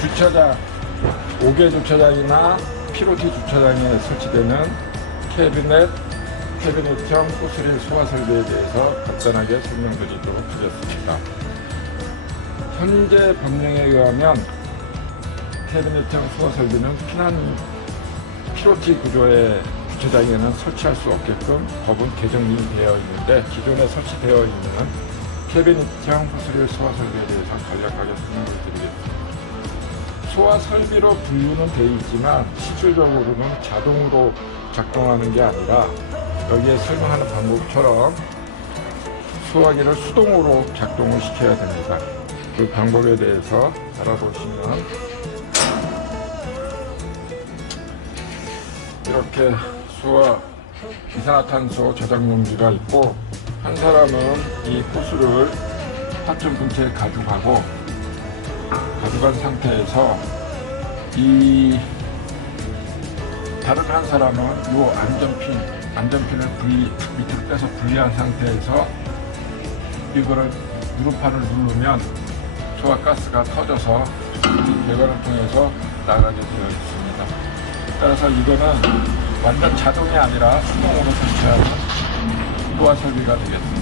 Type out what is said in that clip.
주차장, 5개 주차장이나 피로티 주차장에 설치되는 캐비넷, 캐비넷형 호스릴 소화 설비에 대해서 간단하게 설명드리도록 하겠습니다. 현재 법령에 의하면 캐비넷형 소화 설비는 피난 피로티 구조의 주차장에는 설치할 수 없게끔 법은 개정이 되어 있는데 기존에 설치되어 있는 캐비닛형 호스릴 소화 설비에 대해서 간략하게 설명을 드리겠습니다. 소화 설비로 분류는 되어 있지만 실질적으로는 자동으로 작동하는 게 아니라 여기에 설명하는 방법처럼 소화기를 수동으로 작동을 시켜야 됩니다. 그 방법에 대해서 알아보시면 이렇게 수와 이산화탄소 저장 용기가 있고 한 사람은 이 호수를 하천 근처에 가져가고 가져간 상태에서 이 다른 한 사람은 이 안전핀 안전핀을 분리 밑으로 빼서 분리한 상태에서 이거를 누르판을 누르면 소화가스가 터져서 배관을 통해서 나가게 되어 있습니다. 따라서 이거는 완전 자동이 아니라 수동으로 설치하는 소화 설비가 되겠습니다.